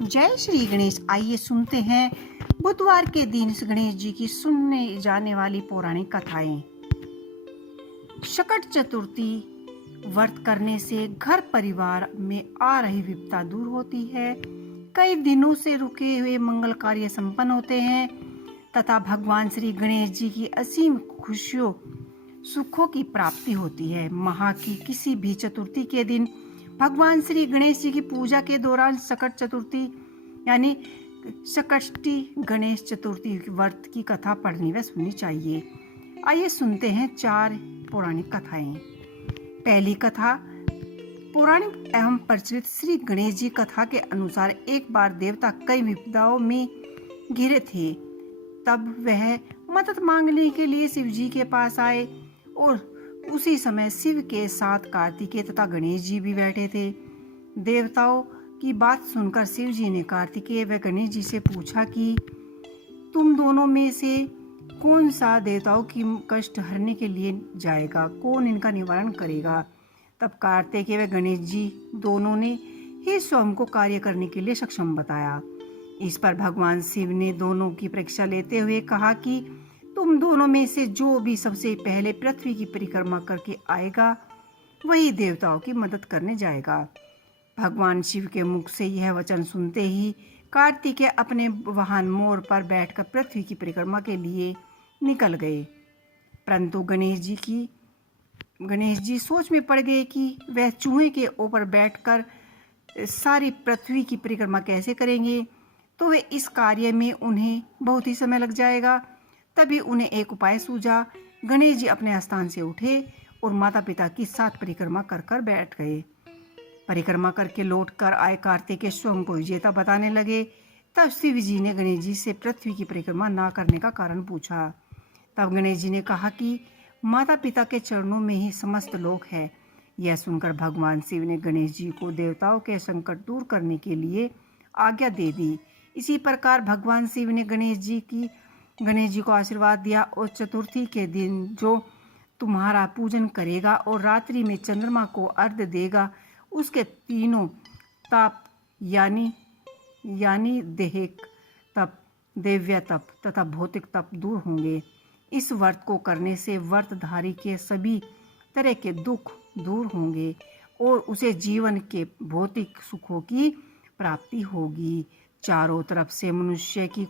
जय श्री गणेश। आइए सुनते हैं बुधवार के दिन गणेश जी की सुनने जाने वाली पौराणिक कथाएं। शकट चतुर्थी व्रत करने से घर परिवार में आ रही विपदा दूर होती है, कई दिनों से रुके हुए मंगल कार्य संपन्न होते हैं तथा भगवान श्री गणेश जी की असीम खुशियों सुखों की प्राप्ति होती है। माह की किसी भी चतुर्थी के दिन भगवान श्री गणेश जी की पूजा के दौरान सकट चतुर्थी यानी सकष्टी गणेश चतुर्थी व्रत की कथा पढ़नी व सुननी चाहिए। आइए सुनते हैं 4 पौराणिक कथाएं। पहली कथा पौराणिक एवं प्रचलित श्री गणेश जी कथा के अनुसार एक बार देवता कई विपदाओं में घिरे थे। तब वह मदद मांगने के लिए शिव जी के पास आए और उसी समय शिव के साथ कार्तिकेय तथा गणेश जी भी बैठे थे। देवताओं की बात सुनकर शिव जी ने कार्तिकेय व गणेश जी से पूछा कि तुम दोनों में से कौन सा देवताओं की कष्ट हरने के लिए जाएगा, कौन इनका निवारण करेगा। तब कार्तिकेय व गणेश जी दोनों ने ही स्वयं को कार्य करने के लिए सक्षम बताया। इस पर भगवान शिव ने दोनों की परीक्षा लेते हुए कहा कि तुम दोनों में से जो भी सबसे पहले पृथ्वी की परिक्रमा करके आएगा वही देवताओं की मदद करने जाएगा। भगवान शिव के मुख से यह वचन सुनते ही कार्तिकेय अपने वाहन मोर पर बैठकर पृथ्वी की परिक्रमा के लिए निकल गए। परंतु गणेश जी सोच में पड़ गए कि वह चूहे के ऊपर बैठकर सारी पृथ्वी की परिक्रमा कैसे करेंगे, तो वे इस कार्य में उन्हें बहुत ही समय लग जाएगा। तभी उन्हें एक उपाय सूझा। गणेश जी अपने स्थान से उठे और माता पिता के साथ परिक्रमा कर बैठ गए। परिक्रमा करके लौट कर आए कार्तिकेय स्वयं को विजेता बताने लगे। तब शिव जी ने गणेश जी से पृथ्वी की परिक्रमा ना करने का कारण पूछा। तब गणेश जी ने कहा कि माता पिता के चरणों में ही समस्त लोक है। यह सुनकर भगवान शिव ने गणेश जी को देवताओं के संकट दूर करने के लिए आज्ञा दे दी। इसी प्रकार भगवान शिव ने गणेश जी को आशीर्वाद दिया और चतुर्थी के दिन जो तुम्हारा पूजन करेगा और रात्रि में चंद्रमा को अर्घ्य देगा उसके तीनों ताप यानी दैहिक तप, दिव्य तप तथा भौतिक तप दूर होंगे। इस व्रत को करने से व्रतधारी के सभी तरह के दुख दूर होंगे और उसे जीवन के भौतिक सुखों की प्राप्ति होगी। चारों तरफ से मनुष्य की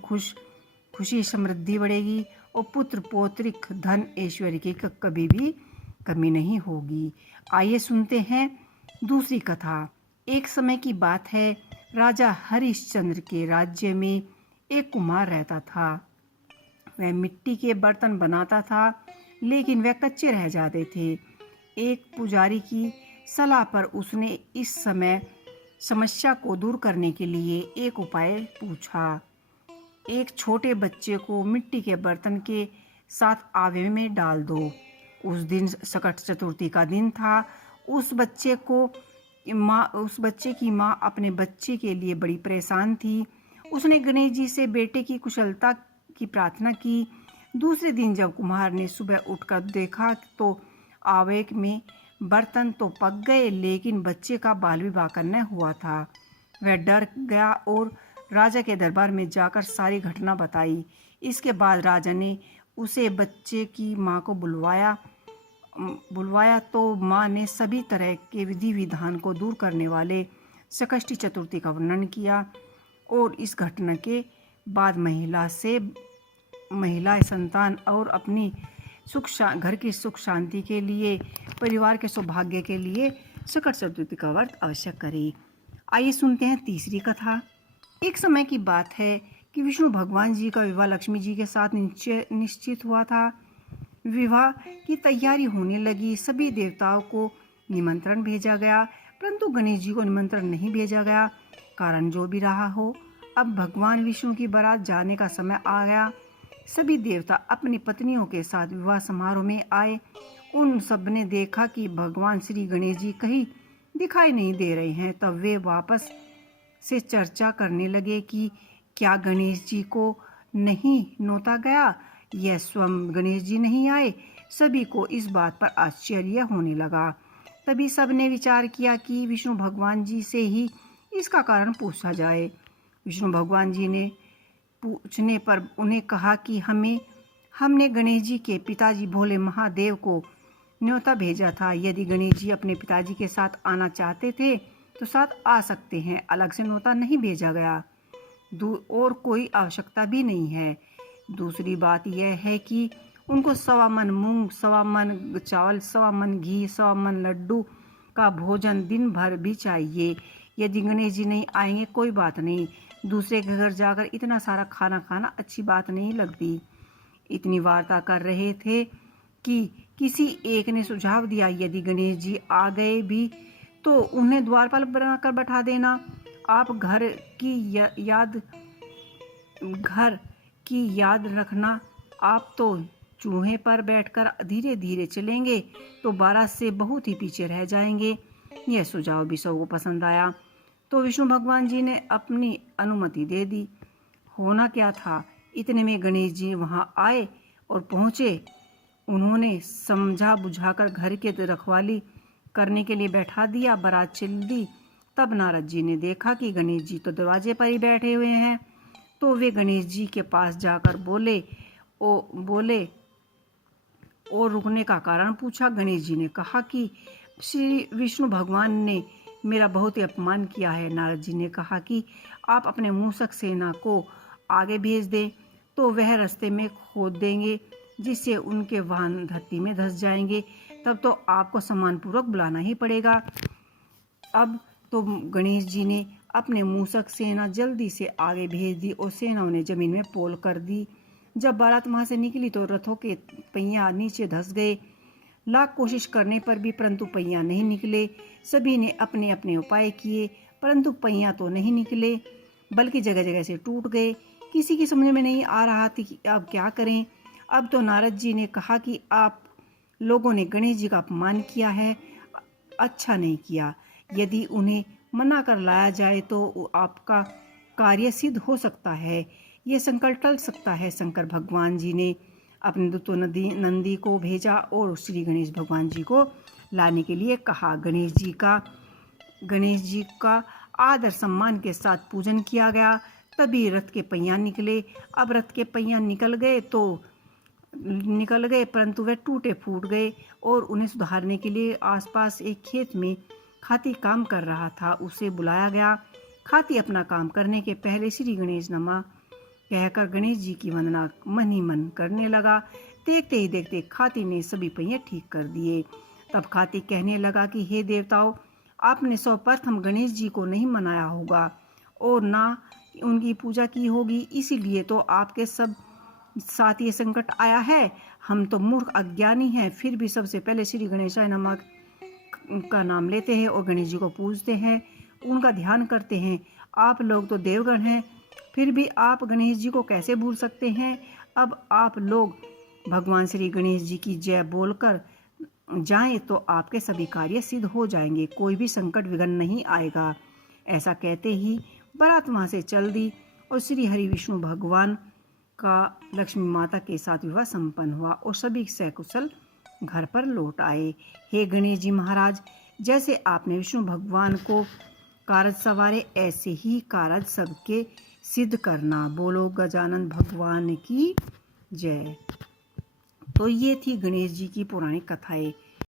खुशी समृद्धि बढ़ेगी और पुत्र पौत्रिक धन ऐश्वर्य की कभी भी कमी नहीं होगी। आइए सुनते हैं दूसरी कथा। एक समय की बात है, राजा हरिश्चंद्र के राज्य में एक कुम्हार रहता था। वह मिट्टी के बर्तन बनाता था, लेकिन वह कच्चे रह जाते थे। एक पुजारी की सलाह पर उसने इस समय समस्या को दूर करने के लिए एक उपाय पूछा। एक छोटे बच्चे को मिट्टी के बर्तन के साथ आवे में डाल दो। उस दिन सकट चतुर्थी का दिन था। उस बच्चे की माँ अपने बच्चे के लिए बड़ी परेशान थी। उसने गणेश जी से बेटे की कुशलता की प्रार्थना की। दूसरे दिन जब कुम्हार ने सुबह उठकर देखा तो आवे में बर्तन तो पक गए, लेकिन बच्चे का बाल विवाह करना हुआ था। वह डर गया और राजा के दरबार में जाकर सारी घटना बताई। इसके बाद राजा ने उसे बच्चे की माँ को बुलवाया तो माँ ने सभी तरह के विधि विधान को दूर करने वाले सकष्टी चतुर्थी का वर्णन किया और इस घटना के बाद महिला संतान और अपनी घर की सुख शांति के लिए, परिवार के सौभाग्य के लिए सकट चतुर्थी का व्रत अवश्य करें। आइए सुनते हैं तीसरी कथा। एक समय की बात है कि विष्णु भगवान जी का विवाह लक्ष्मी जी के साथ निश्चित हुआ था। विवाह की तैयारी होने लगी। सभी देवताओं को निमंत्रण भेजा गया, परंतु गणेश जी को निमंत्रण नहीं भेजा गया। कारण जो भी रहा हो, अब भगवान विष्णु की बारात जाने का समय आ गया। सभी देवता अपनी पत्नियों के साथ विवाह समारोह में आए। उन सब ने देखा कि भगवान श्री गणेश जी कहीं दिखाई नहीं दे रहे हैं। तब वे वापस से चर्चा करने लगे कि क्या गणेश जी को नहीं नोता गया, यह स्वयं गणेश जी नहीं आए। सभी को इस बात पर आश्चर्य होने लगा। तभी सब ने विचार किया कि विष्णु भगवान जी से ही इसका कारण पूछा जाए। विष्णु भगवान जी ने पूछने पर उन्हें कहा कि हमने गणेश जी के पिताजी भोले महादेव को न्योता भेजा था। यदि गणेश जी अपने पिताजी के साथ आना चाहते थे तो साथ आ सकते हैं, अलग से न्योता नहीं भेजा गया और कोई आवश्यकता भी नहीं है। दूसरी बात यह है कि उनको 1.25 मन मूंग, 1.25 मन चावल, 1.25 मन घी, 1.25 मन लड्डू का भोजन दिन भर भी चाहिए। यदि गणेश जी नहीं आएंगे कोई बात नहीं, दूसरे के घर जाकर इतना सारा खाना खाना अच्छी बात नहीं लगती। इतनी वार्ता कर रहे थे कि किसी एक ने सुझाव दिया, यदि गणेश जी आ गए भी तो उन्हें द्वारपाल बनाकर बैठा देना। आप घर की याद रखना, आप तो चूहे पर बैठकर धीरे धीरे चलेंगे तो बारात से बहुत ही पीछे रह जाएंगे। यह सुझाव भी सबको पसंद आया तो विष्णु भगवान जी ने अपनी अनुमति दे दी। होना क्या था, इतने में गणेश जी वहां आए और पहुंचे। उन्होंने समझा बुझाकर घर के रखवाली करने के लिए बैठा दिया। बारात चल दी। तब नारद जी ने देखा कि गणेश जी तो दरवाजे पर ही बैठे हुए हैं, तो वे गणेश जी के पास जाकर बोले और रुकने का कारण पूछा। गणेश जी ने कहा कि श्री विष्णु भगवान ने मेरा बहुत ही अपमान किया है। नारद जी ने कहा कि आप अपने मूषक सेना को आगे भेज दें तो वह रास्ते में खोद देंगे, जिससे उनके वाहन धरती में धंस जाएंगे। तब तो आपको सम्मानपूर्वक बुलाना ही पड़ेगा। अब तो गणेश जी ने अपने मूषक सेना जल्दी से आगे भेज दी और सेनाओं ने जमीन में पोल कर दी। जब बारात वहां से निकली तो रथों के पहिया नीचे धंस गए। लाख कोशिश करने पर भी परंतु पहिया नहीं निकले। सभी ने अपने अपने उपाय किए परंतु पहिया तो नहीं निकले, बल्कि जगह जगह से टूट गए। किसी की समझ में नहीं आ रहा था कि अब क्या करें। अब तो नारद जी ने कहा कि आप लोगों ने गणेश जी का अपमान किया है, अच्छा नहीं किया। यदि उन्हें मना कर लाया जाए तो आपका कार्य सिद्ध हो सकता है, यह संकट टल सकता है। शंकर भगवान जी ने अपने दूत नंदी को भेजा और श्री गणेश भगवान जी को लाने के लिए कहा। गणेश जी का आदर सम्मान के साथ पूजन किया गया। तभी रथ के पहिया निकले। अब रथ के पहिया निकल गए परंतु वे टूटे फूट गए और उन्हें सुधारने के लिए आसपास एक खेत में खाती काम कर रहा था, उसे बुलाया गया। खाती अपना काम करने के पहले श्री गणेश नमः कहकर गणेश जी की वंदना मन ही मन करने लगा। देखते ही देखते खाती ने सभी पहिए ठीक कर दिए। तब खाती कहने लगा कि हे देवताओं, आपने सर्वप्रथम गणेश जी को नहीं मनाया होगा और ना उनकी पूजा की होगी, इसीलिए तो आपके सब साथ ये संकट आया है। हम तो मूर्ख अज्ञानी हैं, फिर भी सबसे पहले श्री गणेशाय नमः का नाम लेते हैं और गणेश जी को पूजते हैं, उनका ध्यान करते हैं। आप लोग तो देवगण हैं, फिर भी आप गणेश जी को कैसे भूल सकते हैं। अब आप लोग भगवान श्री गणेश जी की जय बोलकर जाएं तो आपके सभी कार्य सिद्ध हो जाएंगे, कोई भी संकट विघ्न नहीं आएगा। ऐसा कहते ही बारात वहां से चल दी और श्री हरि विष्णु भगवान का लक्ष्मी माता के साथ विवाह संपन्न हुआ और सभी सकुशल घर पर लौट आए। हे गणेश जी महाराज, जैसे आपने विष्णु भगवान को कारज सवारे ऐसे ही कारज सबके सिद्ध करना। बोलो गजानन भगवान की जय। तो ये थी गणेश जी की पौराणिक कथाएं।